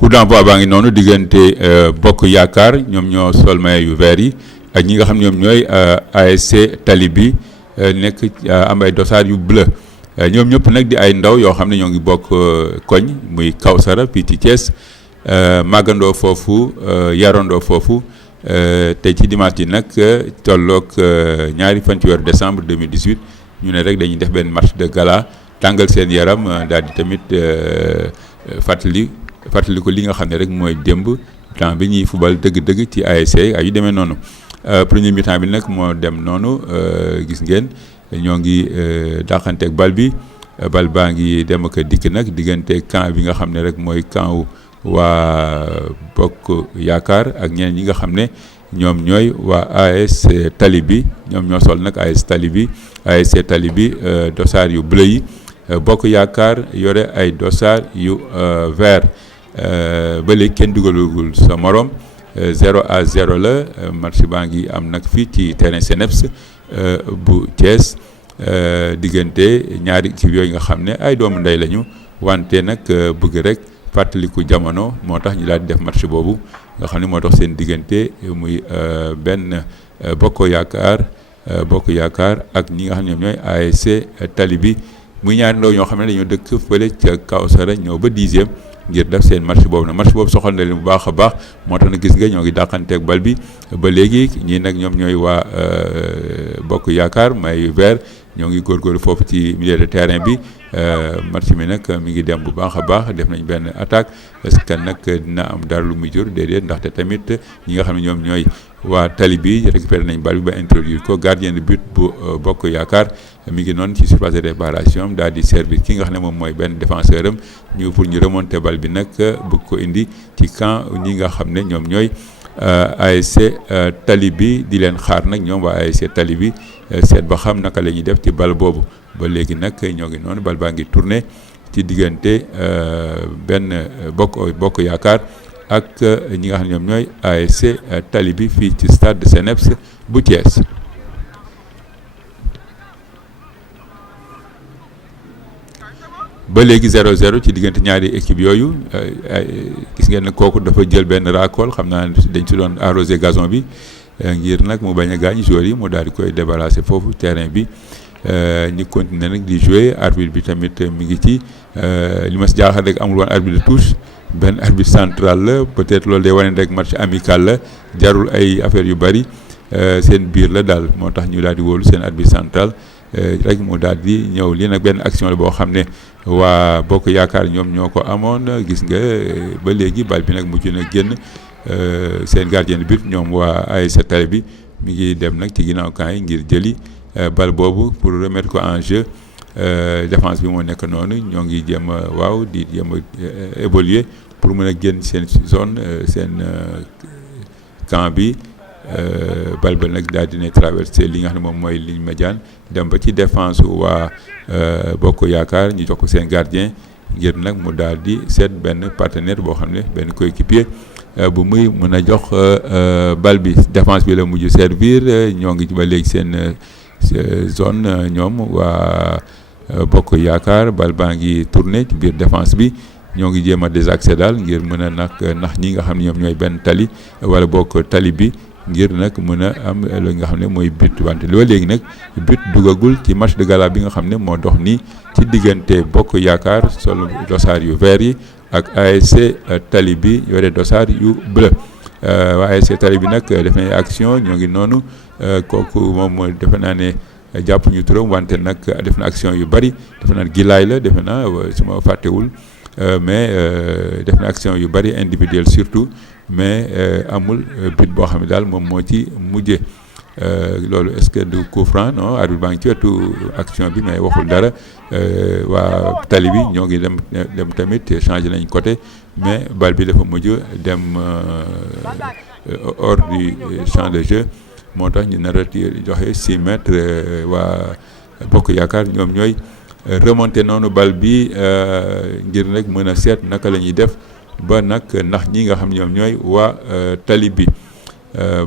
coup d'envoi baa ngi noonu diggante Bokk Yaakaar ñoom ñoo sol maillot yu vert yi ak ñi nga xam ñoom ñooy ASC Talibi nekk am ay dossard yu bleu ñoom ñëpp nag di ay ndaw yoo xam ne ñoo ngi bokk koñ muy Kawsara fii ci Thiès màggandoo foofu yarandoo foofu tey ci dimanche yi nag tolloog ñaari fan ci weeru décembre 2018 ñu ne rek dañuy def benn match de gala tàngal seen yaram daal di tamit fàttali ko li nga xam ne rek mooy démb temps bi ñuy fubal dëgg-dëgg ci ASC ay yu demee noonu premier mi-temps bi nag moo dem noonu gis ngeen ñoo ngi dàqanteeg bal bi bal baa ngi dem ak dikk nag diggante camp bi nga xam ne rek mooy camp waa Bokk Yaakaar ak ñeneen ñi nga xam ne ñoom ñooy waa AS Talibi ñoom ñoo sol nag AS Talibi ASC Talibi dossard yu bleu yi Bokk Yaakaar yore ay dossard yu vert ba léegi kenn dugalagul sa morom 0-0 la match baa ngi am nag fii ci terrain CNEPS bu Thiès diggante ñaari équipe yooyu nga xam ne ay doomu ndey lañu wante nag bëgg rek fàttaliku jamono moo tax ñu daal di def match boobu nga xam ne moo tax seen diggante muy benn Bokk Yaakaar ak ñi nga xam ne ñoom ñooy ASC Talibi muy ñaari ndaw ñoo xam ne dañoo dëkk fële ca Kawsara ñëw ba 10e ngir def seen match boobu nag match boobu soxal na leen bu baax a baax moo tax nag gis nga ñoo ngi dàqanteeg bal bi ba léegi ñii nag ñoom ñooy waa Bokk Yaakaar may vert ñoo ngi góorgóorlu foofu ci milieu de terrain bi match mi nag mi ngi dem bu baax a baax def nañ benn attaque est-ce que nag dina am dara lu muy jur déedéet ndaxte tamit ñi nga xam ne ñoom ñooy waa Talibi récupéré nañ bal bi ba introduire ko gardien de but bu Bokk Yaakaar mi ngi noonu ci surface de réparation daal di servir ki nga xam ne moom mooy benn défenseur am ñu pour ñu remonter bal bi nag bëgg ko indi ci camp ñi nga xam ne ñoom ñooy ASC Talibi di leen xaar nag ñoom waa ASC Talibi seet ba xam naka la ñuy def ci bal boobu ba léegi nag ñoo ngi noonu bal baa ngi tourné ci diggante benn Bokk Yaakaar ak ñi nga xam ne ñoom ñooy ASC Talibi fii ci stade de CNEPS bu Thiès. ba léegi 0-0 ci diggante ñaari équipe yooyu gis ngeen ne kooku dafa jël benn raakool xam naa dañ ci doon arrosé gazon bi ngir nag mu bañ a gaañ joueurs yi mu daal di koy débarrasser foofu terrain bi ñu continuer nag di jouer arbitre bi tamit mi ngi ci li ma si jaaxal rek amul woon arbitre de touche benn arbitre central la peut-être loolu day wane rek match amical la jarul ay affaires yu bari seen biir la daal moo tax ñu daal di wóolu seen arbitre central rek mu daal di ñëw lii nag benn action la boo xam ne waa Bokk Yaakaar ñoom ñoo ko amoon gis nga ba léegi bal bi nag mujj na génn seen gardien de but ñoom waa ASC Talibi mi ngi dem nag ci ginnaaw camp yi ngir jëli bal boobu pour remettre ko en jeu défense bi moo nekk noonu ñoo ngi jéem a di jéem a évoluer pour mën a génn seen zone seen camp bi bal ba nag daal dina traversé li nga xam ne moom mooy ligne médiane dem ba ci défense waa Bokk Yaakaar ñu jox ko seen gardien ngir nag mu daal di seet benn partenaire boo xam ne benn coéquipier bu muy mën a jox bal bi défense bi la mujj servir ñoo ngi ba léegi seen zone ñoom waa Bokk Yaakaar bal baa ngi tourné ci biir défense bi ñoo ngi jéem a désaxé daal ngir mën a nag ndax ñi nga xam ne ñoom ñooy benn tali wala Bokk Talibi ngir nag mën a am lu nga xam ne mooy but wante loolu léegi nag but dugagul ci match de gala bi nga xam ne moo dox nii ci diggante Bokk Yaakaar sol dossard yu vert yi ak ASC Talibi yore dossard yu bleu waa ASC Talibi nag def nañ action ñoo ngi noonu kooku moom defe naa ne jàpp ñu turam wante nag def na action yu bari defe naa gilaay la defe naa su ma fàttewul mais def na action yu bari individuel surtout mais amul but boo xam ne daal moom moo ci mujje loolu est-ce que du coup franc non arbitre baa ngi ci wetu action bi mais waxul dara waa Talibi ñoo ngi dem tamit changé nañ côté mais bal bi dafa mujj dem hors du champ de jeu moo tax ñu nar a joxe 6 mètres waa Bokk Yaakaar ñoom ñooy remonté noonu bal bi ngir nag mën a seet naka la ñuy def ba nag ndax ñi nga xam ñoom ñooy waa Talibi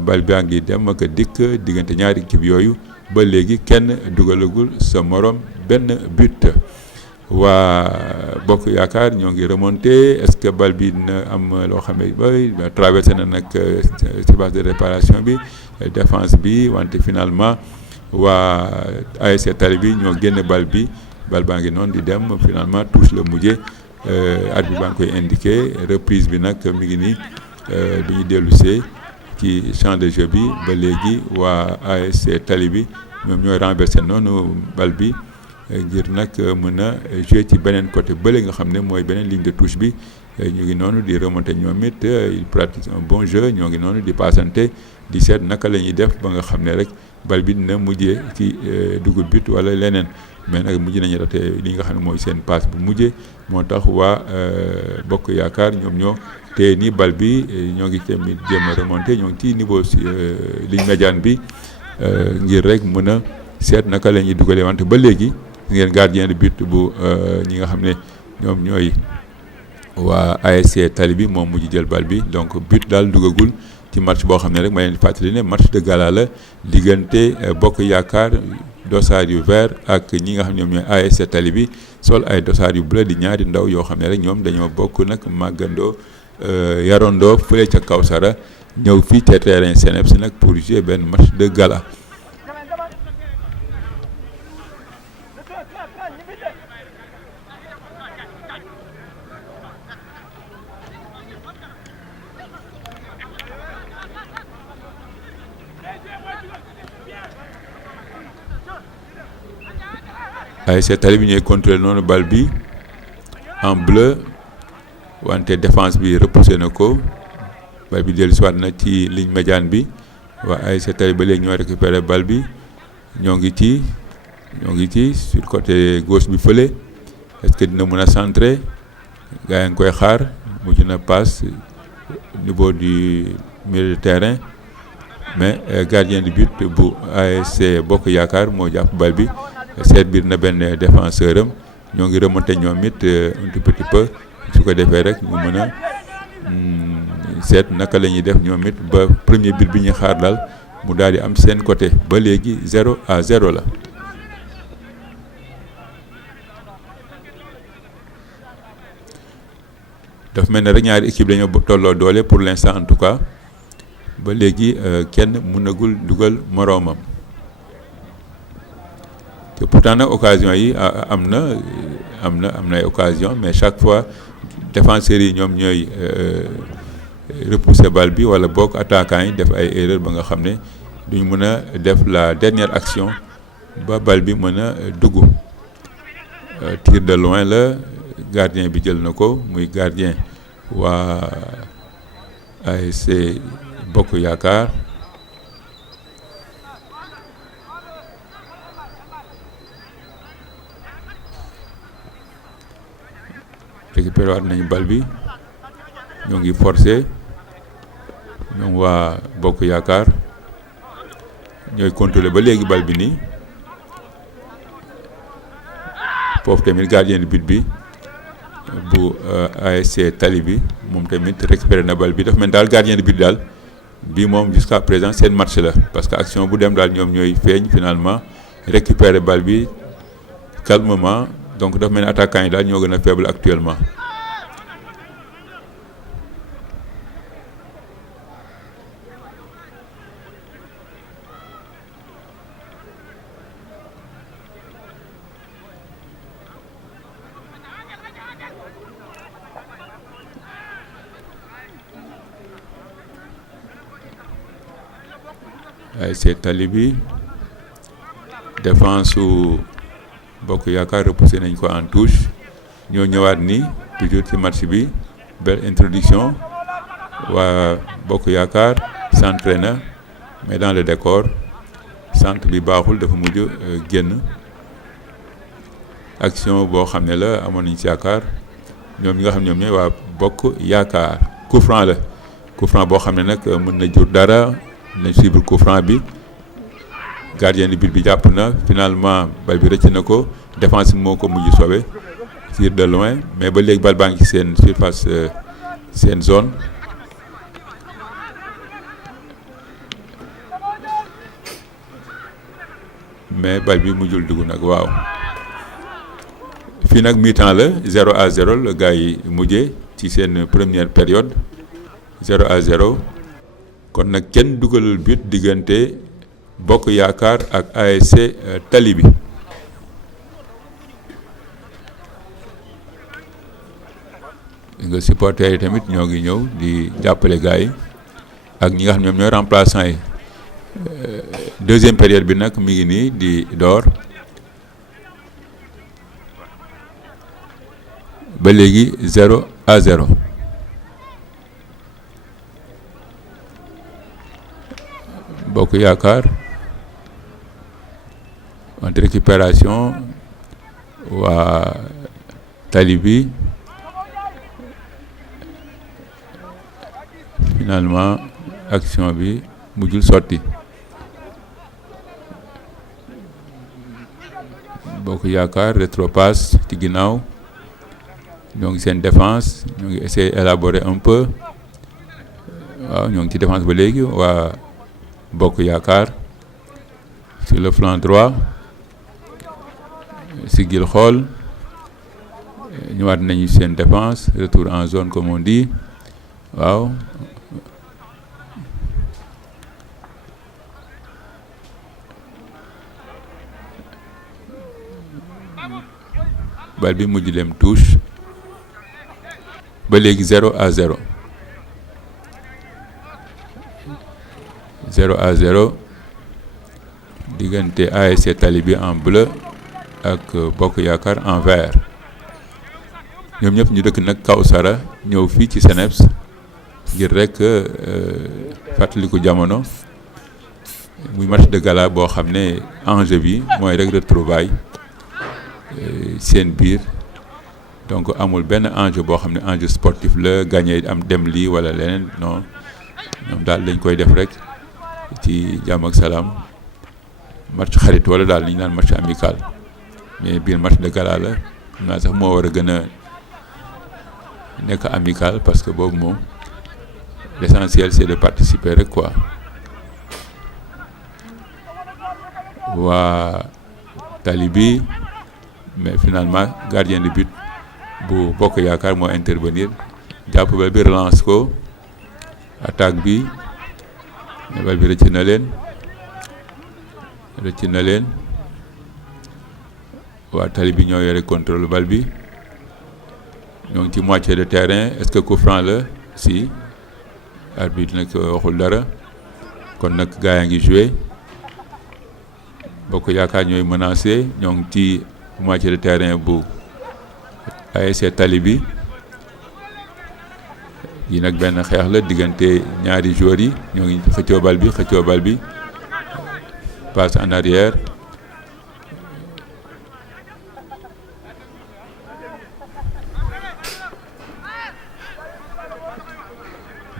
bal baa ngi dem ak dikk diggante ñaari équipe yooyu ba léegi kenn dugalagul sa morom benn but waa Bokk Yaakaar ñoo ngi remonté est-ce que bal bi dina am loo xam ne ba traversé na nag surface de réparation bi défense bi wante finalement waa ASC Tali bi ñoo génn bal baa ngi noonu di dem finalement touche la mujjee arbitre baa ngi koy indiqué reprise bi nag mi ngi nii bi ñu dellusee ci champ de jeu bi ba léegi waa ASC Tali bi ñoom ñooy renversé noonu bal bi ngir nag mën a jouer ci beneen côté bële nga xam ne mooy beneen ligne de touche bi ñu ngi noonu di remonter ñoom it il pratique un bon jeu ñoo ngi noonu di passante di seet naka la ñuy def ba nga xam ne rek bal bi dina mujjee ci dugub but wala leneen mais nag mujj nañu raté li nga xam ne mooy seen passe bu mujjee moo tax waa Bokk Yaakaar ñoom ñoo téye ni bal bi ñoo ngi tamit jéem a remonter ñoo ngi ci niveau ligne médiane bi ngir rek mën a seet naka la ñuy dugalee wante ba léegi ngeen gardien de but bu ñi nga xam ne ñoom ñooy waa ASC Tali bi moom mujj jël bal bi donc but daal dugagul ci match boo xam ne rek ma leen di fàttali ne match de gala la diggante Bokk Yaakaar dossard yu vert ak ñi nga xam ne ñoom ñooy ASC Tali bi sol ay dossard yu bleu di ñaari ndaw yoo xam ne rek ñoom dañoo bokk nag màggandoo yarandoo fële ca Kawsara ñëw fii ca terrain CNEPS nag pour jouer benn match de gala. ASC Tali bi ñooy contrôler noonu bal bi en bleu wante défense bi repoussé na ko bal bi dellusiwaat na ci ligne médiane bi waa ASC Tali ba léegi ñoo récupéré bal bi ñoo ngi ci sur côté gauche bi fële est-ce que dina mën a centrer gars yi ngi koy xaar mujj na passe niveau du milieu de terrain mais gardien de but bu ASC Bokk Yaakaar moo jàpp bal bi. seet biir na benn défenseur am ñoo ngi remonté ñoom it un tout petit peu su ko defee rek ñu mën a seet naka la ñuy def ñoom it ba premier but bi ñu xaar daal mu daal di am seen côté ba léegi 0-0 la. dafa mel ne rek ñaari équipe dañoo tolloo doole pour l'instant en tout cas ba léegi kenn mënagul dugal moroomam. te pourtant nag occasion yi am na ay occasion mais chaque fois défenseurs yi ñoom ñooy repousser balle bi wala boog attaquants yi def ay erreur ba nga xam ne duñ mën a def la dernière action ba balle bi mën a dugg tir de loin la gardien bi jël na ko muy gardien waa ASC Bokk Yaakaar. récupéré waat nañu bal bi ñoo ngi forcé ñoom waa Bokk Yaakaar ñooy contrôler ba léegi bal bi nii foofu tamit gardien de but bi bu ASC Tali bi moom tamit récupéré na bal bi dafa mel daal gardien de but daal bi moom jusqu'à présent seen match la parce que action bu dem daal ñoom ñooy feeñ finalement récupéré bal bi calmement. donc dafa mel ni attaquants yi daal ñoo gën a faible actuellement. ASC Tali bi défense su Bokk Yaakaar repoussé nañ ko en touche ñoo ñëwaat ni toujours ci match bi belle introduction waa Bokk Yaakaar centré na mais dans le décor centre bi baaxul dafa mujj génn action boo xam ne la amoon nañ ci yaakaar ñoom ñi nga xam ñoom ñooy waa Bokk Yaakaar coup franc la coup franc boo xam ne nag mën na jur dara nañ suivre coup franc bi. gardien de but bi jàpp na finalement bal bi rëcc na ko défense bi moo ko mujj sauvé tir de loin mais ba léegi bal baa ngi ci seen surface seen zone mais bal bi mujjul dugg nag waaw fii nag mi-temps la 0-0 la gars yi mujjee ci seen première période 0-0 kon nag kenn dugalul but diggante Bokk Yaakaar ak ASC Tali bi nga supporters yi tamit ñoo ngi ñëw di jàppale gars yi ak ñi nga xam ne ñoom ñooy remplaçants yi deuxième période bi nag mi ngi nii di door ba léegi 0-0 Bokk Yaakaar en récupération waa Tali bi finalement action bi mujjul sotti Bokk Yaakaar rétropasse ci ginnaaw ñoo ngi seen défense ñoo ngi essayer élaborer un peu waaw ñoo ngi ci défense ba léegi waa Bokk Yaakaar sur le flanc droit sigil xool ñëwaat nañu seen défense retour en zone comme on dit waaw bal bi mujj dem touche ba léegi 0-0 0-0 diggante ASC Tali bi en bleu ak Bokk Yaakaar en vert ñoom ñëpp ñu dëkk nag Kawsara ñëw fii ci CNEPS ngir rek fàttaliku jamono muy match de gala boo xam ne enjeu bi mooy rek retrouvaille seen biir donc amul benn enjeu boo xam ne enjeu sportif la gagné am dem lii wala leneen non ñoom daal dañ koy def rek ci jàmm ak salaam match xarit wala daal li ñu naan match amical mais biir match de gala la xam naa sax moo war a gën a nekk amical parce que boobu moom l'essentiel c'est de participer rek quoi waa Tali bi mais finalement gardien de but bu Bokk Yaakaar moo intervenir jàpp bal bi relance ko attaque bi mais bal bi rëcc na leen waa Tali bi ñoo yore contrôle bal bi ñoo ngi ci moitié de terrain est-ce que coup franc la si arbitre nag waxul dara kon nag gaa yaa ngi joué Bokk Yaakaar ñooy menacé ñoo ngi ci moitié de terrain bu ASC Tali bi yi nag benn xeex la diggante ñaari joueurs yi ñoo ngi xëccoo bal bi passe en arrière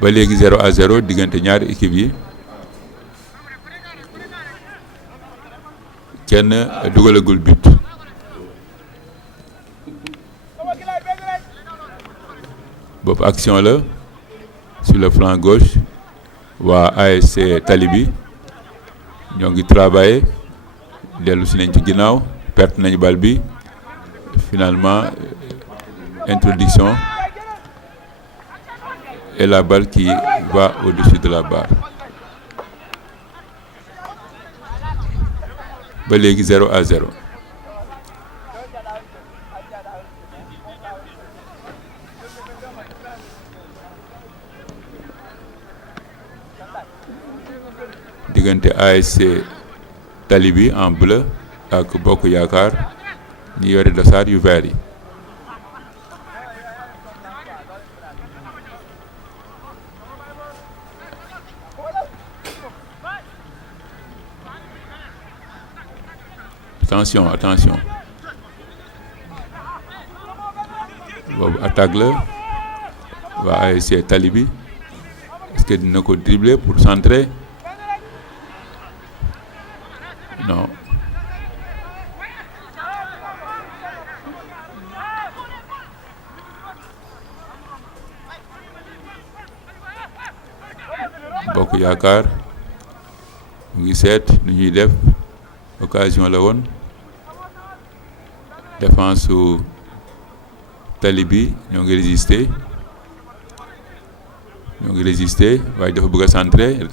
ba léegi 0-0 diggante ñaari équipe yi kenn dugalagul but boobu action la sur le flanc gauche waa ASC Tali bi ñoo ngi travailler dellu si nañ ci ginnaaw perte nañu bal bi finalement introduction et la balle qui va au-dessus de la barre ba léegi 0-0 diggante ASC Tali bi en bleu ak Bokk Yaakaar ñi yore dossard yu vert yi attention boobu attaque la waa ASC Tali bi est-ce que dina ko dribbler pour centrer non Bokk Yaakaar mu ngi seet nu ñuy def occasion la woon défense su tali bi ñoo ngi résister waaye dafa bëgg a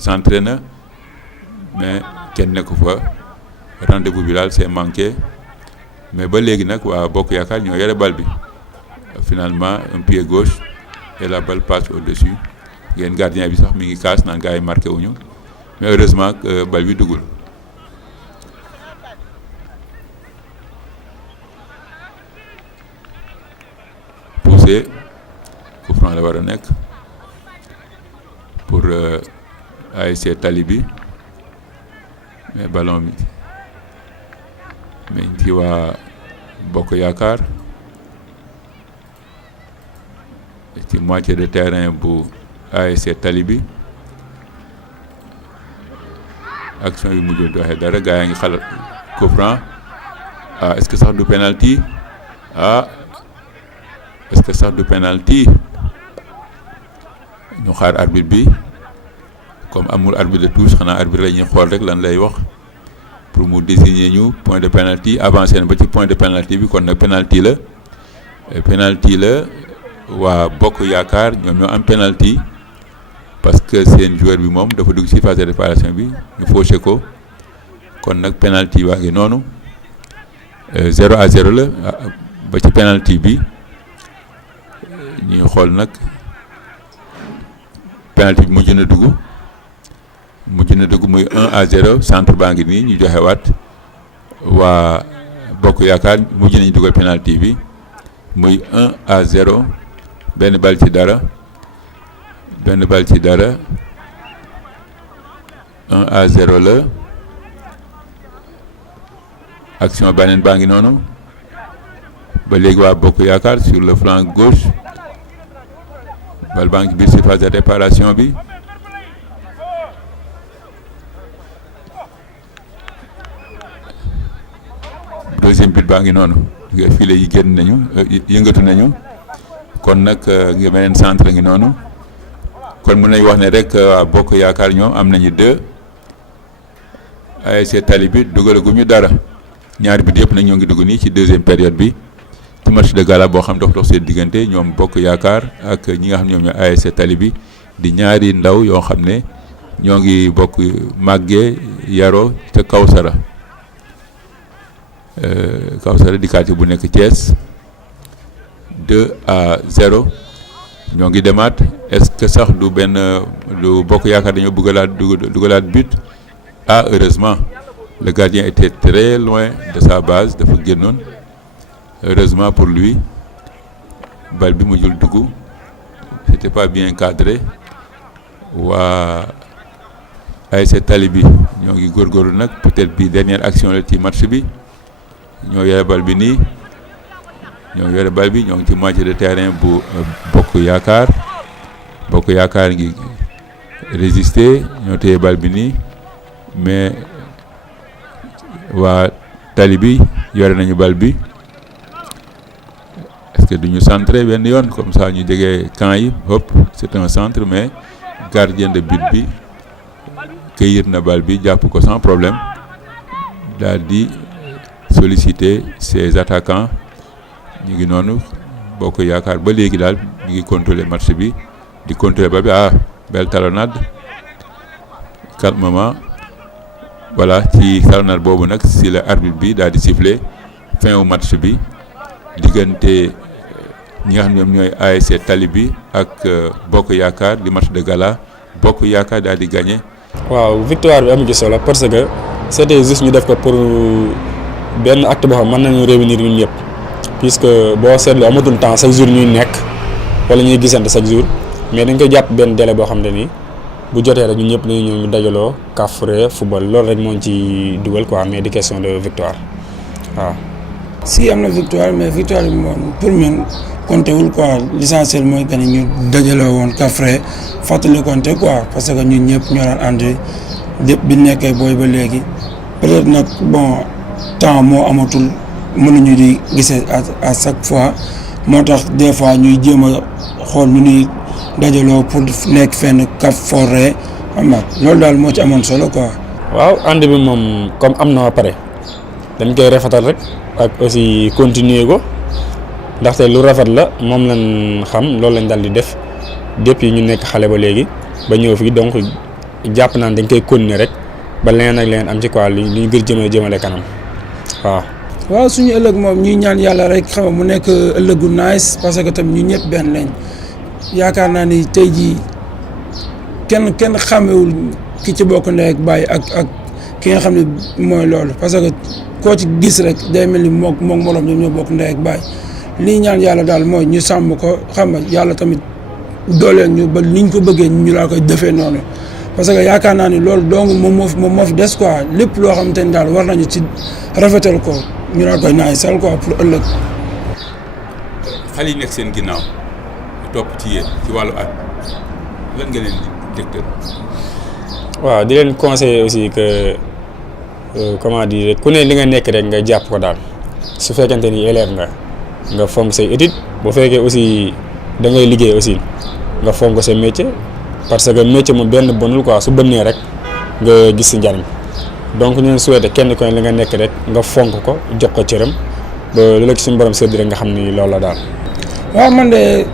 centré na mais kenn nekku fa rendez-vous bi daal c'est manqué mais ba léegi nag waa Bokk Yaakaar ñoo yore bal bi finalement un pied gauche et la balle passe au-dessus ngeen gardien bi sax mi ngi kaas naan gars yi marqué wuñu mais heureusement bal bi dugul. poussé coup franc la war a nekk pour ASC Tali bi mais ballon bi mais ci waa Bokk Yaakaar ci moitié de terrain bu ASC Tali bi action yi mujjul doxee dara gaa yaa ngi xalaat coup franc est-ce que sax du penalty est-ce que sax du penalty ñu xaar arbitre bi comme amul arbitre de touche xanaa arbitre la ñuy xool rek lan lay wax pour mu désigner ñu point de penalty avancé na ba ci point de penalty bi kon nag penalty la waa Bokk Yaakaar ñoom ñoo am penalty parce que seen joueur bi moom dafa dugg ci phase de réparation bi ñu fauché ko kon nag penalty waa ngi noonu 0-0 la ba ci penalty bi ñuy xool nag penalty bi mujj na dugg muy 1-0 centre baa ngi nii ñu joxe waat waa Bokk Yaakaar mujj nañu dugal penalty bi muy 1-0 benn bal ci dara 1-0 la action beneen baa ngi noonu ba léegi waa Bokk Yaakaar sur le flanc gauche bal baa ngi biir surface de réparation bi deuxième but baa ngi noonu nga file yi génn nañu yëngatu nañu kon nag nga beneen centre ngi noonu kon mën nañu wax ne rek waa Bokk Yaakaar ñoom am nañu 2 ASC Tali bi dugalaguñu dara ñaari but yëpp nag ñoo ngi dugg nii ci deuxième période bi ci match de gala boo xam dox seen diggante ñoom Bokk Yaakaar ak ñi nga xam ñoom ñooy ASC Tali bi di ñaari ndaw yoo xam ne ñoo ngi bokk màggee yaroo ca Kawsara di quartier bu nekk Thiès 2-0 ñoo ngi demaat est-ce que sax du Bokk Yaakaar dañoo dugalaat but heureusement le gardien était très loin de sa base dafa génnoon heureusement pour lui bal bi mujjul dugg c'était pas bien cadré waa ASC Tali bi ñoo ngi góorgóorlu nag peut-être bi dernière action la ci match bi ñoo yore bal bi nii ñoo ngi ci moitié de terrain bu Bokk Yaakaar ngi résister ñoo téye bal bi nii mais waa Tali bi yore nañu bal bi est-ce que duñu centré benn yoon comme ça ñu jege camp yi hop c'est un centre mais gardien de but bi cueillir na bal bi jàpp ko sans problème daal di solliciter ses attaquants ñu ngi noonu Bokk Yaakaar ba léegi daal ñu ngi contrôler match bi di contrôler bal bi belle talonnade calmement voilà ci talonnade boobu nag si la arbitre bi daal di siffler fin au match bi diggante ñi nga xam ñoom ñooy ASC Tali bi ak Bokk Yaakaar di match de gala Bokk Yaakaar daal di gagné. waaw victoire bi amu ci solo parce que c'était juste ñu def ko pour benn acte boo xam mën nañu réunir ñun ñëpp puisque boo seetlu amatul temps chaque jour ñuy nekk wala ñuy gisante chaque jour mais dañ koy jàpp benn délai boo xam ne nii bu jotee rek ñun ñëpp dañuy ñëw ñu dajaloo kafre football loolu rek moo ci dugal quoi mais di question de victoire waaw. si am na victoire mais victoire bi moom pour ñun compté wul quoi l'essentiel mooy que ñu dajaloo woon kafre fàttali compté quoi parce que ñun ñëpp ñoo daan ànd lépp bi nekkee booy ba léegi peut-être nag temps moo amatul mënuñu di gisee à chaque fois moo tax des fois ñuy jéem a xool nu ñuy dajaloo pour nekk fenn kaf forêt xam nga loolu daal moo ci amoon solo quoi. waaw ànd bi moom comme am na ba pare dañ koy rafetal rek ak aussi continuer ko ndaxte lu rafet la moom lañ xam loolu lañ dal di def depuis ñu nekk xale ba léegi ba ñëw fii donc jàpp naan dañ koy continuer rek ba leneen ak leneen am ci quoi li ñu gën jëmale kanam waaw. waaw suñu ëllëg moom ñuy ñaan yàlla rek xam nga mu nekk ëllëgu nice parce que tamit ñu ñëpp benn lañ yaakaar naa ni tey jii kenn xàmmewul ki ci bokk ndey ak baay ak ki nga xam ne mooy loolu parce que koo ci gis rek day mel ni moom moroom ñoom ñoo bokk ndey ak baay lii ñaan yàlla daal mooy ñu sàmm ko xam nga yàlla tamit dooleel ñu ba niñ ko bëggee ñu laa koy defee noonu parce que yaakaar naa ni loolu donc moom moo fi des quoi lépp loo xamante ni daal war nañu ci rafetal ko ñu laa koy naay sal quoi pour ëllëg. xale yi nekk seen ginnaaw topp ci yéen ci wàllu at lan nga leen di dégtal. waaw di leen conseiller aussi que comment dire ku ne li nga nekk rek nga jàpp ko daal su fekkente ni élève nga fonk say études bu fekkee aussi da ngay liggéey aussi nga fonk sa métier parce que métier moom benn bonul quoi su bënnee rek nga gis si njariñ donc ñu souhaité kenn ku ne li nga nekk rek nga fonk ko jox ko cëram ba lu la ci suñu borom sédd rek nga xam ni loolu la daal. waaw man de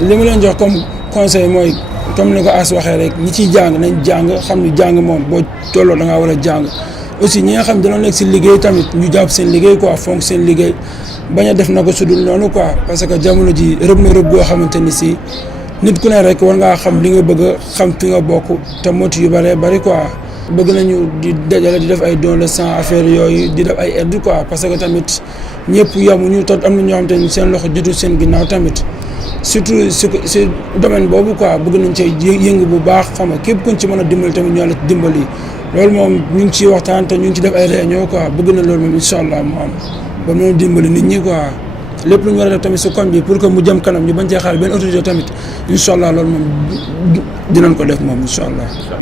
li ma leen jox comme conseil mooy comme ni ko As waxee rek ñi ciy jàng nañ jàng xam ni jàng moom boo tolloo da ngaa war a jàng aussi ñi nga xam dañoo nekk si liggéey tamit ñu jàpp seen liggéey quoi fonk seen liggéey bañ a def na ko sudul noonu quoi parce que jamono ji rëb na rëb goo xamante ni si nit ku ne rek war ngaa xam li nga bëgg a xam fi nga bokk te motu yu bëree bëri quoi bëgg nañu di dajale di def ay don de sang affaire yooyu di def ay aide quoi parce que tamit ñëpp yamuñu tot am na ñoo xamante ni seen loxo jotul seen ginnaaw tamit surtout si domaine boobu quoi bëgg nañ cay yëngu bu baax xam nga képp kuñ ci mën a dimbali tamit ñoo la dimbali loolu moom ñu ngi ciy waxtaan te ñu ngi ci def ay réunion quoi bëgg na loolu moom incha allah mu am ba mën a dimbali nit ñi quoi lépp lu ñu war a def tamit si koñ bi pour que mu jëm kanam ñu bañ cee xaar benn autorité tamit incha allah loolu moom dinañ ko def moom incha allah.